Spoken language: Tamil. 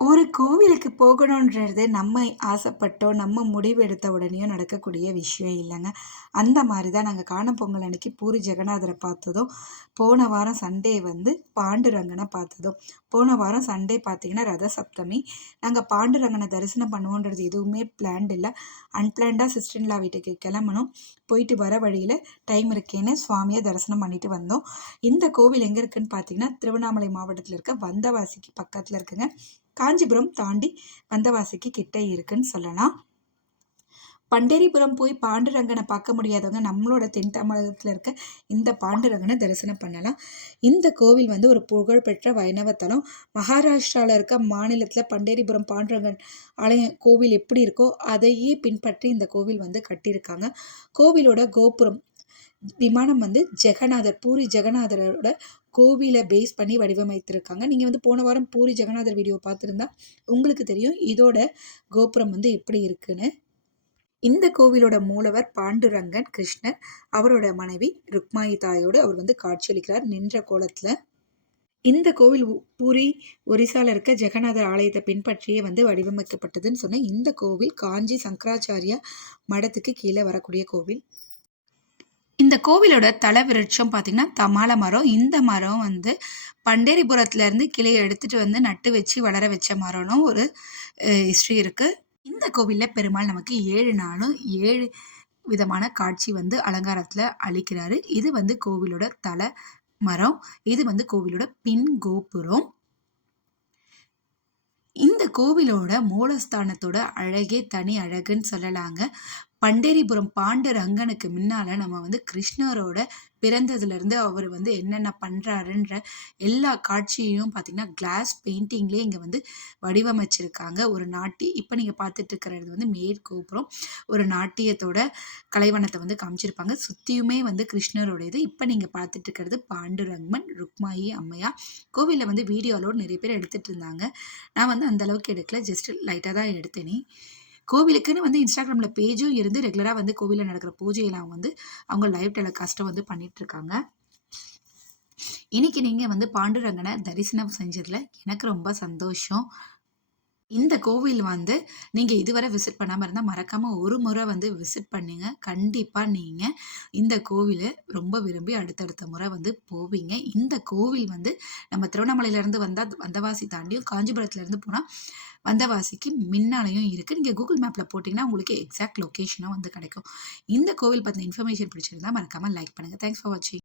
ஒரு கோவிலுக்கு போகணுன்றது நம்ம ஆசைப்பட்டோ, நம்ம முடிவு எடுத்த உடனேயோ நடக்கக்கூடிய விஷயம் இல்லங்க. அந்த மாரி தான் நாங்க காணும் பொங்கல் அன்னைக்கு பூரி ஜெகநாதர பார்த்ததும், போன வாரம் சண்டே வந்து பாண்டுரங்கன பார்த்ததும். போன வாரம் சண்டே பார்த்தீங்கன்னா ரத சப்தமி. நாங்க பாண்டுரங்கன தரிசனம் பண்ணுவோன்றது எதுவுமே பிளான்ட் இல்ல. அன்பிளான்டா சிஸ்டர் இன் லா வீட்டுக்கு கிளம்புனோம். போயிட்டு வர வழியில டைம் இருக்கேன்னு சுவாமிய தரிசனம் பண்ணிட்டு வந்தோம். இந்த கோவில் எங்க இருக்குன்னு பார்த்தீங்கன்னா, திருவண்ணாமலை மாவட்டத்தில இருக்க வந்தவாசிக்கு பக்கத்தில இருக்குங்க. காஞ்சிபுரம் தாண்டி வந்தவாசிக்கு கிட்ட இருக்குன்னு சொல்லலாம். பண்டேரிபுரம் போய் பாண்டுரங்கனை பார்க்க முடியாதவங்க நம்மளோட தென் தமிழகத்துல இருக்க இந்த பாண்டுரங்கனை தரிசனம் பண்ணலாம். இந்த கோவில் வந்து ஒரு புகழ்பெற்ற வைணவ தலம். மகாராஷ்டிராவில் இருக்க மாநிலத்தில் பண்டேரிபுரம் பாண்டுரங்கன் ஆலயம் கோவில் எப்படி இருக்கோ அதையே பின்பற்றி இந்த கோவில் வந்து கட்டியிருக்காங்க. கோவிலோட கோபுரம் விமானம் வந்து ஜெகநாதர் பூரி ஜெகநாதரோட கோவிலை பேஸ் பண்ணி வடிவமைத்திருக்காங்க. நீங்கள் வந்து போன வாரம் பூரி ஜெகநாதர் வீடியோ பார்த்துருந்தா உங்களுக்கு தெரியும் இதோட கோபுரம் வந்து எப்படி இருக்குன்னு. இந்த கோவிலோட மூலவர் பாண்டுரங்கன் கிருஷ்ணர், அவரோட மனைவி ருக்மாயி தாயோடு அவர் வந்து காட்சியளிக்கிறார் நின்ற கோலத்தில். இந்த கோவில் பூரி ஒரிசால இருக்க ஜெகநாதர் ஆலயத்தை பின்பற்றியே வந்து வடிவமைக்கப்பட்டதுன்னு சொன்ன இந்த கோவில் காஞ்சி சங்கராச்சாரியா மடத்துக்கு கீழே வரக்கூடிய கோவில். இந்த கோவிலோட தல விருட்சம் பார்த்தீங்கன்னா, தமால மரம். இந்த மரம் வந்து பண்டேரிபுரத்துலேருந்து கிளைய எடுத்துட்டு வந்து நட்டு வச்சு வளர வச்ச மரம்னு ஒரு ஹிஸ்ட்ரி இருக்கு. இந்த கோவில்ல பெருமாள் நமக்கு 7 நாளும் 7 விதமான காட்சி வந்து அலங்காரத்துல அளிக்கிறாரு. இது வந்து கோவிலோட தல மரம். இது வந்து கோவிலோட பின் கோபுரம். இந்த கோவிலோட மூலஸ்தானத்தோட அழகே தனி அழகுன்னு சொல்லலாங்க. பண்டேரிபுரம் பாண்டுரங்கனுக்கு முன்னால நம்ம வந்து கிருஷ்ணரோட பிறந்ததுலேருந்து அவர் வந்து என்னென்ன பண்ணுறாருன்ற எல்லா காட்சியையும் பார்த்திங்கன்னா கிளாஸ் பெயிண்டிங்லேயே இங்கே வந்து வடிவமைச்சிருக்காங்க. ஒரு இப்போ நீங்கள் பார்த்துட்டு இருக்கிறது வந்து மேற்கோபுரம். ஒரு நாட்டியத்தோட கலைவண்ணத்தை வந்து காமிச்சிருப்பாங்க. சுற்றியுமே வந்து கிருஷ்ணரோட இது. இப்போ நீங்கள் பார்த்துட்டு இருக்கிறது பாண்டுரங்கன் ருக்மாயி அம்மையா. கோவிலில் வந்து வீடியோலோடு நிறைய பேர் எடுத்துகிட்டு இருந்தாங்க. நான் வந்து அந்த அளவுக்கு எடுக்கல, ஜஸ்ட் லைட்டாக தான் எடுத்தேனே. கோவிலுக்குன்னு வந்து இன்ஸ்டாகிராமில் பேஜும் இருந்து ரெகுலராக வந்து கோவிலில் நடக்கிற பூஜையெல்லாம் வந்து அவங்க லைவ் டெலிகாஸ்ட்டை வந்து பண்ணிகிட்ருக்காங்க. இன்னைக்கு நீங்கள் வந்து பாண்டுரங்கனை தரிசனம் செஞ்சதில் எனக்கு ரொம்ப சந்தோஷம். இந்த கோவில் வந்து நீங்கள் இதுவரை விசிட் பண்ணாமல் இருந்தால் மறக்காமல் ஒரு முறை வந்து விசிட் பண்ணுங்க. கண்டிப்பாக நீங்கள் இந்த கோவிலை ரொம்ப விரும்பி அடுத்தடுத்த முறை வந்து போவீங்க. இந்த கோவில் வந்து நம்ம திருவண்ணாமலையிலேருந்து வந்தால் வந்தவாசி தாண்டியும் காஞ்சிபுரத்துலேருந்து போனால் வந்தவாசிக்கு முன்னாலையும் இருக்குது. நீங்கள் கூகுள் மேப்பில் போட்டிங்கன்னா உங்களுக்கு எக்ஸாக்ட் லொக்கேஷனும் வந்து கிடைக்கும். இந்த கோவில் பற்றின இன்ஃபர்மேஷன் பிடிச்சிருந்தா மறக்காமல் லைக் பண்ணுங்கள். தேங்க்ஸ் ஃபார் வாட்சிங்.